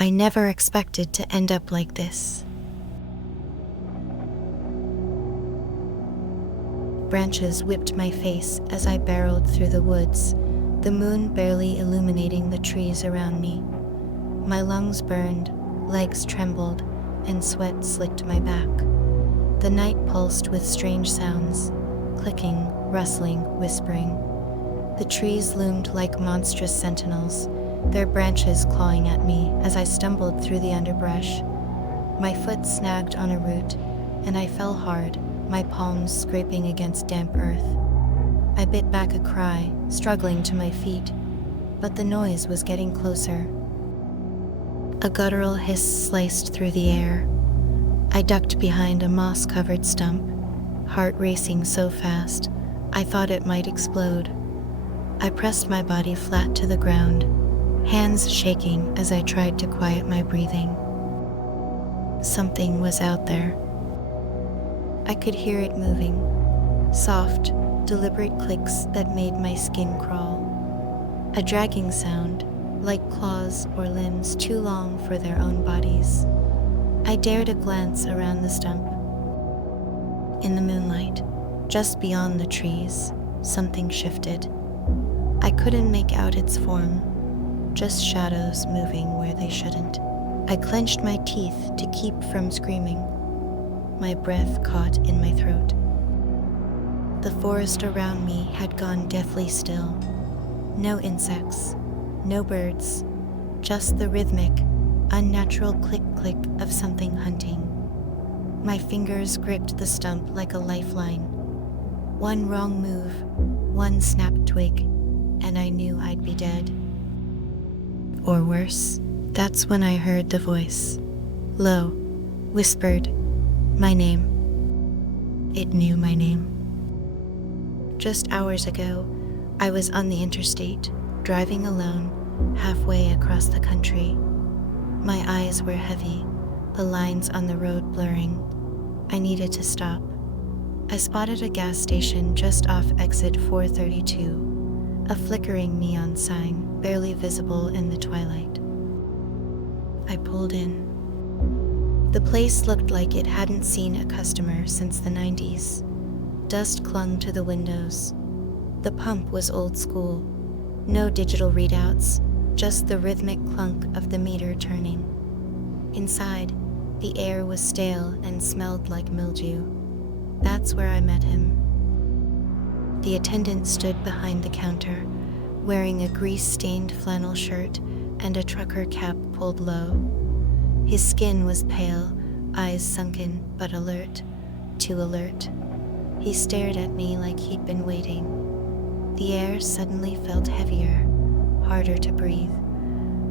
I never expected to end up like this. Branches whipped my face as I barreled through the woods, the moon barely illuminating the trees around me. My lungs burned, legs trembled, and sweat slicked my back. The night pulsed with strange sounds, clicking, rustling, whispering. The trees loomed like monstrous sentinels, their branches clawing at me as I stumbled through the underbrush. My foot snagged on a root, and I fell hard, my palms scraping against damp earth. I bit back a cry, struggling to my feet, but the noise was getting closer. A guttural hiss sliced through the air. I ducked behind a moss-covered stump, heart racing so fast, I thought it might explode. I pressed my body flat to the ground, hands shaking as I tried to quiet my breathing. Something was out there. I could hear it moving, soft, deliberate clicks that made my skin crawl. A dragging sound, like claws or limbs too long for their own bodies. I dared a glance around the stump. In the moonlight, just beyond the trees, something shifted. I couldn't make out its form, just shadows moving where they shouldn't. I clenched my teeth to keep from screaming. My breath caught in my throat. The forest around me had gone deathly still. No insects, no birds, just the rhythmic, unnatural click-click of something hunting. My fingers gripped the stump like a lifeline. One wrong move, one snapped twig, and I knew I'd be dead. Or worse. That's when I heard the voice. Low, whispered, my name. It knew my name. Just hours ago, I was on the interstate, driving alone, halfway across the country. My eyes were heavy, the lines on the road blurring. I needed to stop. I spotted a gas station just off exit 432, a flickering neon sign barely visible in the twilight. I pulled in. The place looked like it hadn't seen a customer since the 90s. Dust clung to the windows. The pump was old school. No digital readouts, just the rhythmic clunk of the meter turning. Inside, the air was stale and smelled like mildew. That's where I met him. The attendant stood behind the counter, wearing a grease-stained flannel shirt and a trucker cap pulled low. His skin was pale, eyes sunken but alert, too alert. He stared at me like he'd been waiting. The air suddenly felt heavier, harder to breathe.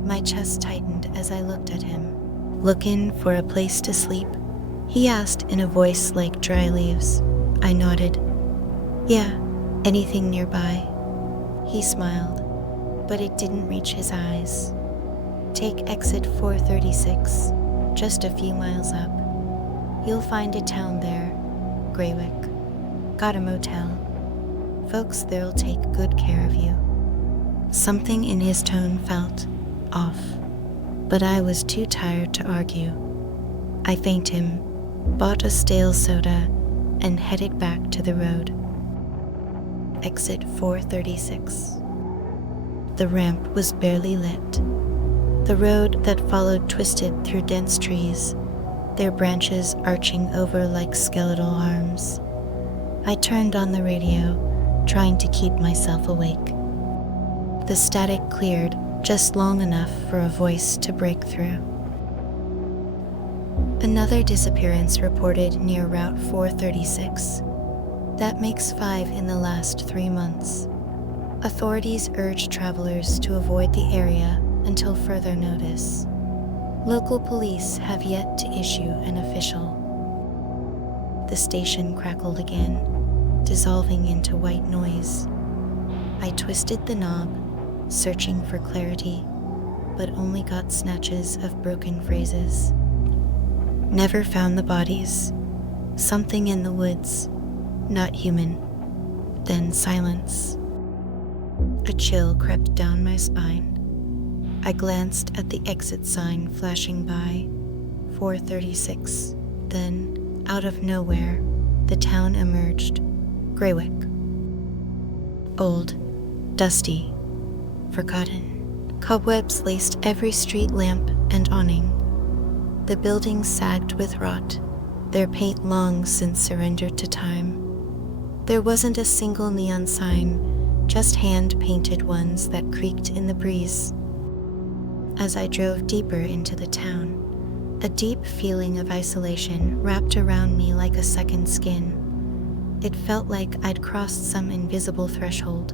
My chest tightened as I looked at him. "Looking for a place to sleep?" he asked in a voice like dry leaves. I nodded. "Yeah, anything nearby?" He smiled, but it didn't reach his eyes. "Take exit 436, just a few miles up. You'll find a town there, Graywick. Got a motel. Folks there'll take good care of you." Something in his tone felt off, but I was too tired to argue. I thanked him, bought a stale soda, and headed back to the road. Exit 436. The ramp was barely lit. The road that followed twisted through dense trees, their branches arching over like skeletal arms. I turned on the radio, trying to keep myself awake. The static cleared just long enough for a voice to break through. Another disappearance reported near Route 436. That makes 5 in the last 3 months. Authorities urge travelers to avoid the area until further notice. Local police have yet to issue an official. The station crackled again, dissolving into white noise. I twisted the knob, searching for clarity, but only got snatches of broken phrases. Never found the bodies. Something in the woods. Not human. Then silence. A chill crept down my spine. I glanced at the exit sign flashing by, 436. Then, out of nowhere, the town emerged. Graywick. Old, dusty, forgotten. Cobwebs laced every street lamp and awning. The buildings sagged with rot, their paint long since surrendered to time. There wasn't a single neon sign, just hand-painted ones that creaked in the breeze. As I drove deeper into the town, a deep feeling of isolation wrapped around me like a second skin. It felt like I'd crossed some invisible threshold,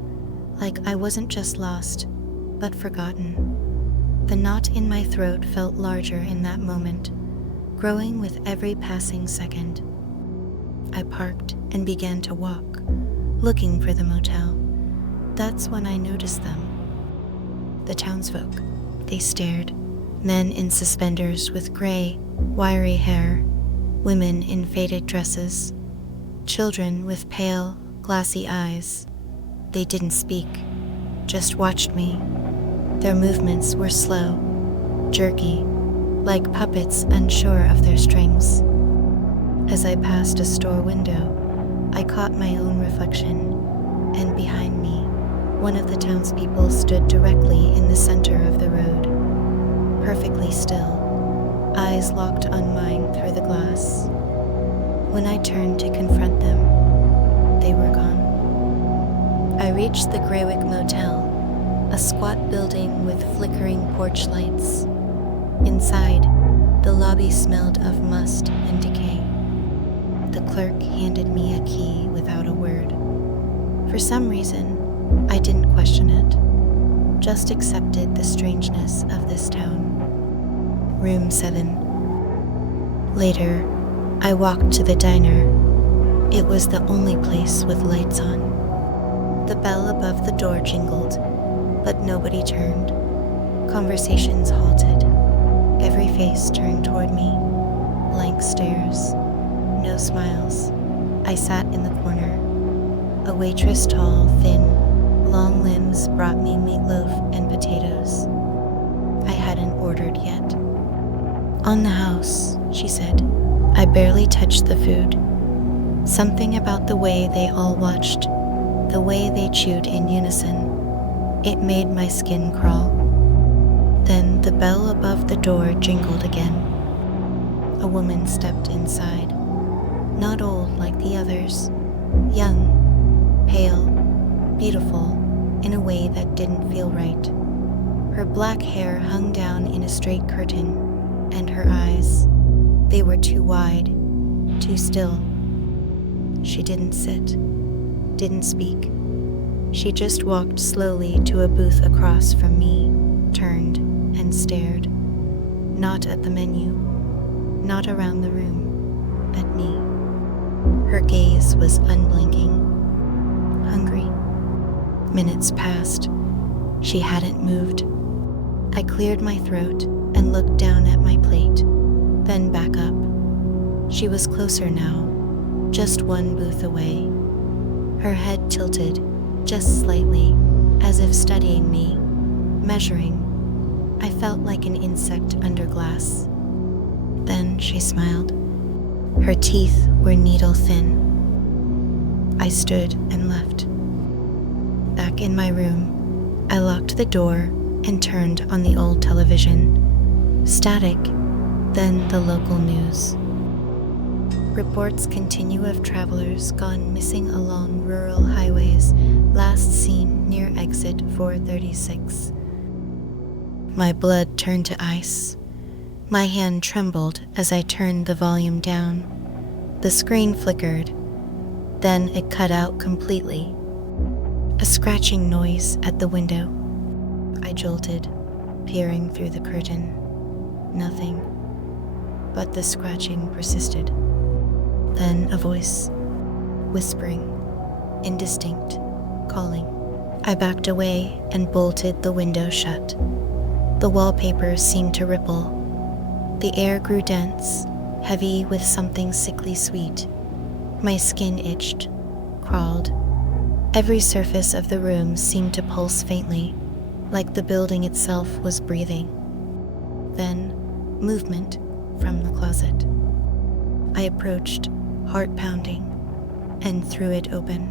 like I wasn't just lost, but forgotten. The knot in my throat felt larger in that moment, growing with every passing second. I parked and began to walk, looking for the motel. That's when I noticed them. The townsfolk. They stared. Men in suspenders with gray, wiry hair, women in faded dresses, children with pale, glassy eyes. They didn't speak, just watched me. Their movements were slow, jerky, like puppets unsure of their strings. As I passed a store window, I caught my own reflection, and behind me, one of the townspeople stood directly in the center of the road, perfectly still, eyes locked on mine through the glass. When I turned to confront them, they were gone. I reached the Graywick Motel, a squat building with flickering porch lights. Inside, the lobby smelled of must and decay. The clerk handed me a key without a word. For some reason, I didn't question it, just accepted the strangeness of this town. Room 7. Later, I walked to the diner. It was the only place with lights on. The bell above the door jingled, but nobody turned. Conversations halted. Every face turned toward me. Blank stares. No smiles. I sat in the corner. A waitress, tall, thin, long limbs, brought me meatloaf and potatoes. I hadn't ordered yet. On the house, she said. I barely touched the food. Something about the way they all watched, the way they chewed in unison. It made my skin crawl. Then the bell above the door jingled again. A woman stepped inside. Not old like the others. Young, pale, beautiful, in a way that didn't feel right. Her black hair hung down in a straight curtain, and her eyes, they were too wide, too still. She didn't sit, didn't speak. She just walked slowly to a booth across from me, turned, and stared. Not at the menu, not around the room, at me. Her gaze was unblinking, hungry. Minutes passed. She hadn't moved. I cleared my throat and looked down at my plate, then back up. She was closer now, just one booth away. Her head tilted, just slightly, as if studying me, measuring. I felt like an insect under glass. Then she smiled. Her teeth were needle thin. I stood and left. Back in my room, I locked the door and turned on the old television. Static, then the local news. Reports continue of travelers gone missing along rural highways, last seen near exit 436. My blood turned to ice. My hand trembled as I turned the volume down. The screen flickered, then it cut out completely. A scratching noise at the window. I jolted, peering through the curtain. Nothing, but the scratching persisted. Then a voice, whispering, indistinct, calling. I backed away and bolted the window shut. The wallpaper seemed to ripple. The air grew dense, heavy with something sickly sweet. My skin itched, crawled. Every surface of the room seemed to pulse faintly, like the building itself was breathing. Then, movement from the closet. I approached, heart pounding, and threw it open.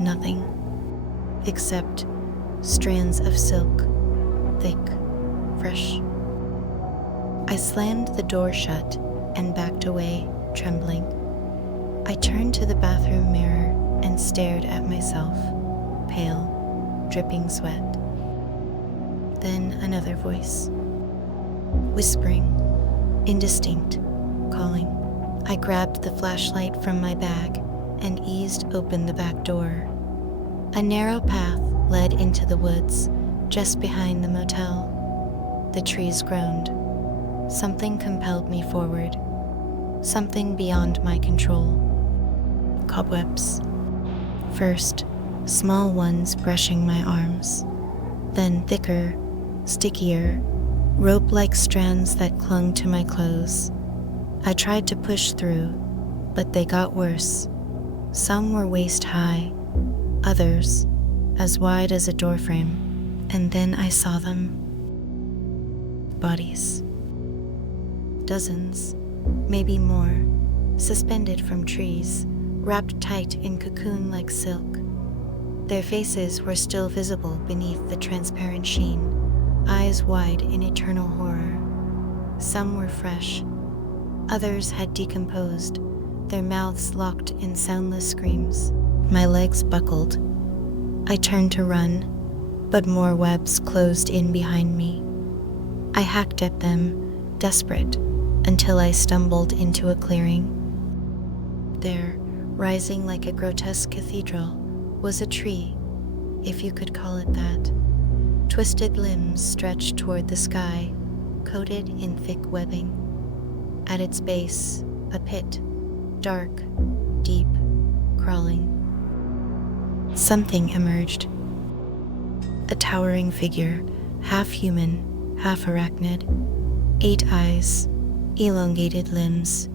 Nothing, except strands of silk, thick, fresh. I slammed the door shut and backed away, trembling. I turned to the bathroom mirror and stared at myself, pale, dripping sweat. Then another voice, whispering, indistinct, calling. I grabbed the flashlight from my bag and eased open the back door. A narrow path led into the woods, just behind the motel. The trees groaned. Something compelled me forward. Something beyond my control. Cobwebs. First, small ones brushing my arms. Then thicker, stickier, rope-like strands that clung to my clothes. I tried to push through, but they got worse. Some were waist-high, others as wide as a doorframe, and then I saw them. Bodies. Dozens, maybe more, suspended from trees, wrapped tight in cocoon-like silk. Their faces were still visible beneath the transparent sheen, eyes wide in eternal horror. Some were fresh. Others had decomposed, their mouths locked in soundless screams. My legs buckled. I turned to run, but more webs closed in behind me. I hacked at them, desperate, until I stumbled into a clearing. There, rising like a grotesque cathedral, was a tree, if you could call it that. Twisted limbs stretched toward the sky, coated in thick webbing. At its base, a pit, dark, deep, crawling. Something emerged. A towering figure, half human, half arachnid. 8 eyes, elongated limbs.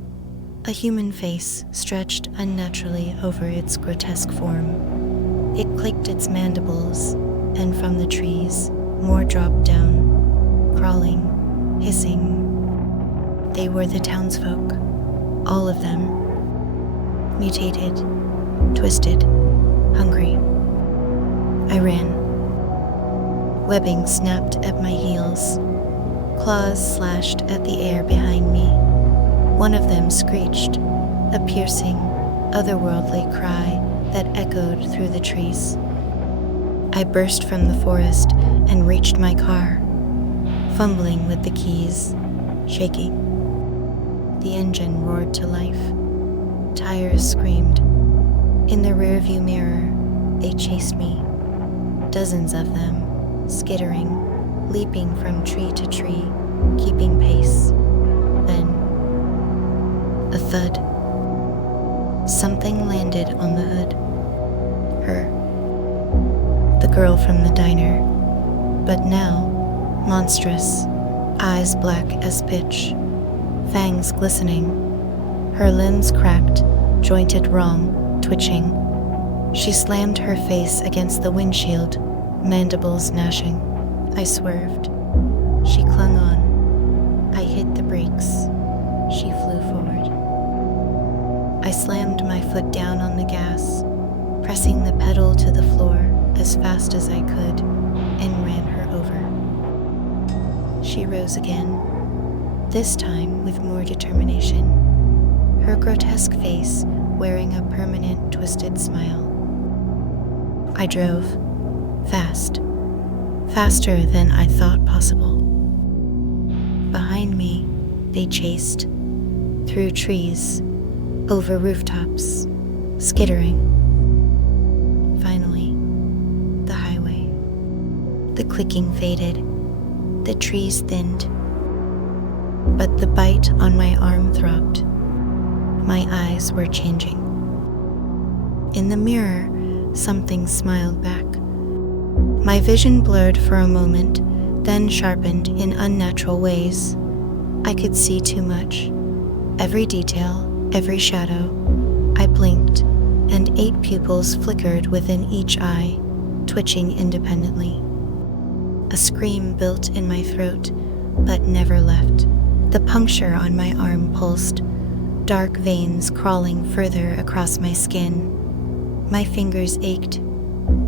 A human face stretched unnaturally over its grotesque form. It clicked its mandibles, and from the trees, more dropped down, crawling, hissing. They were the townsfolk, all of them. Mutated, twisted, hungry. I ran. Webbing snapped at my heels. Claws slashed at the air behind me. One of them screeched, a piercing, otherworldly cry that echoed through the trees. I burst from the forest and reached my car, fumbling with the keys, shaking. The engine roared to life. Tires screamed. In the rearview mirror, they chased me. Dozens of them, skittering, leaping from tree to tree, keeping pace. Then, a thud. Something landed on the hood. Her. The girl from the diner. But now, monstrous, eyes black as pitch, fangs glistening, her limbs cracked, jointed wrong, twitching. She slammed her face against the windshield, mandibles gnashing. I swerved. She clung on. I hit the brakes. She flew forward. I slammed my foot down on the gas, pressing the pedal to the floor as fast as I could, and ran her over. She rose again, this time with more determination, her grotesque face wearing a permanent twisted smile. I drove, fast, faster than I thought possible. Behind me, they chased, through trees, over rooftops, skittering. Finally, the highway. The clicking faded, the trees thinned, but the bite on my arm throbbed. My eyes were changing. In the mirror, something smiled back. My vision blurred for a moment, then sharpened in unnatural ways. I could see too much. Every detail, every shadow. I blinked, and 8 pupils flickered within each eye, twitching independently. A scream built in my throat, but never left. The puncture on my arm pulsed, dark veins crawling further across my skin. My fingers ached,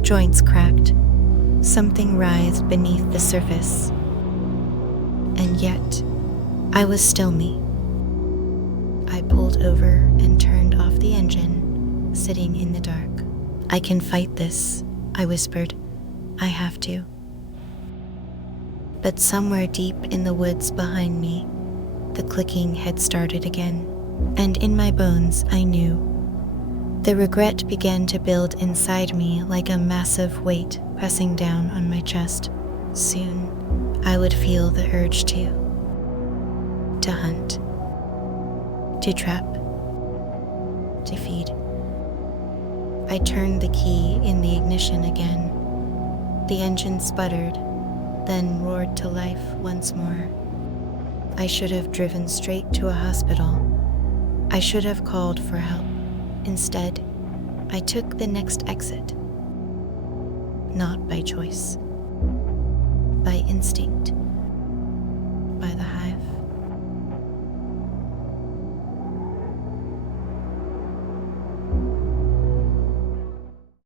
joints cracked. Something writhed beneath the surface. And yet, I was still me. I pulled over and turned off the engine, sitting in the dark. "I can fight this," I whispered. "I have to." But somewhere deep in the woods behind me, the clicking had started again, and in my bones I knew. The regret began to build inside me like a massive weight pressing down on my chest. Soon, I would feel the urge to hunt, to trap, to feed. I turned the key in the ignition again. The engine sputtered, then roared to life once more. I should have driven straight to a hospital. I should have called for help. Instead, I took the next exit. Not by choice, by instinct.